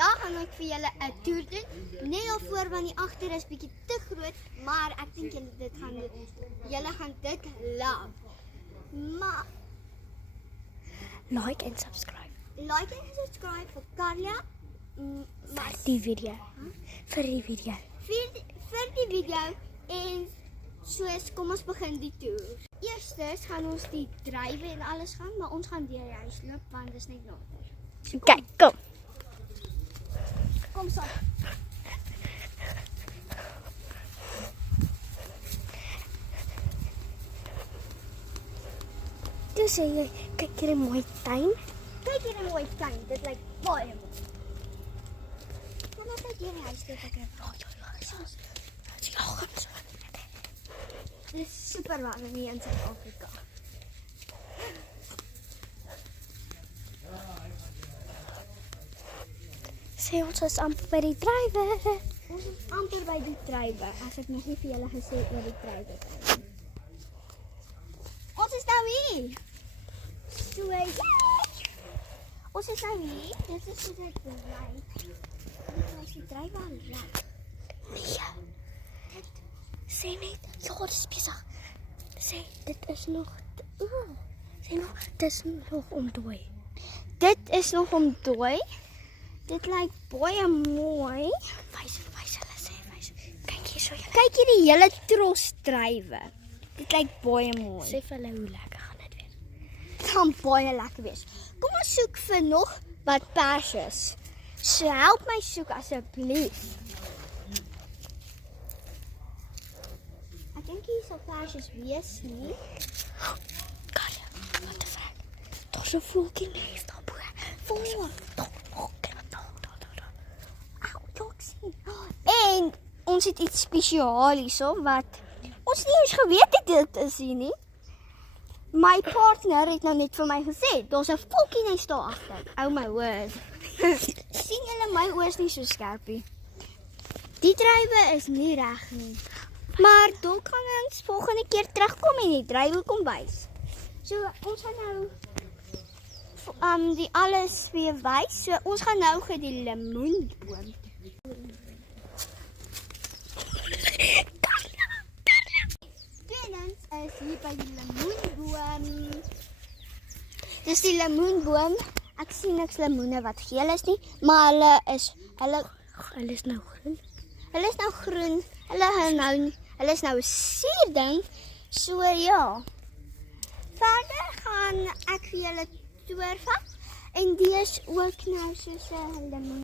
Vandag gaan ek vir julle 'n toer doen. Net al voor want die agter is bietjie te groot, maar ek dink julle dit gaan doen. Julle gaan dit love. Maar Like en subscribe. like en subscribe vir Carla. Vir die video. Vir die video. Vir die video en soos kom ons begin die toer. Eerstens gaan ons die drywe en alles gaan, maar ons gaan deur die huis loop want dit is net nader. Kyk, kom. Kom saam. Toe sê jy, kyk hier 'n mooi tuin. Kyk hier 'n mooi tuin. Dit lyk baie mooi. Kom ons kyk hier die huis toe kyk. Dit is super warm hier in Suid-Afrika. Sê ons is amper by die drywe. Ons is amper by die drywe, as ek nog nie vir julle gesê oor die drywe is. Ons is nou hier. So, yay! Ons is nou hier. Dit is hoe dit lyk. Dit is die drywe al lyk. Nee. Sê net, ja, dit is besig. Sê, dit is nog, sê nog, dit is nog ontdooi. Dit is nog ontdooi. Dit lyk baie mooi. Wys hulle sê, wys. Kyk hier so. Kyk hier die hele tros drywe. Dit lyk baie mooi. Sê vir hulle hoe lekker gaan dit wees. Dit gaan baie lekker wees. Kom ons soek vir nog wat persies. So help my soek asseblief. Ek dink hier sal persies wees nie. Karja, wat 'n vrek. Daar's 'n voeltjie nes daarbo. Voor. En ons het iets spesiaal hierso wat ons nie eens geweet het dit is hier nie. My partner het nou net vir my gesê, daar's 'n voeltjie nes daar agter. Ou my woord. sien julle my oë is nie so skerpie. Die drywe is nie reg nie. Maar dalk kan ons volgende keer terugkom en die drywe kom wys. So ons gaan nou die alles weer wys. So ons gaan nou gaan die lemoenboom. Tweedens is hier by die lemoenboom. Dis die lemoenboom. Ek sien niks lemoene wat geel is nie, maar hulle is nou groen. Hulle is nou 'n suurding. So ja. Verder gaan ek vir julle toer vat en die is ook nou soos 'n lemoen.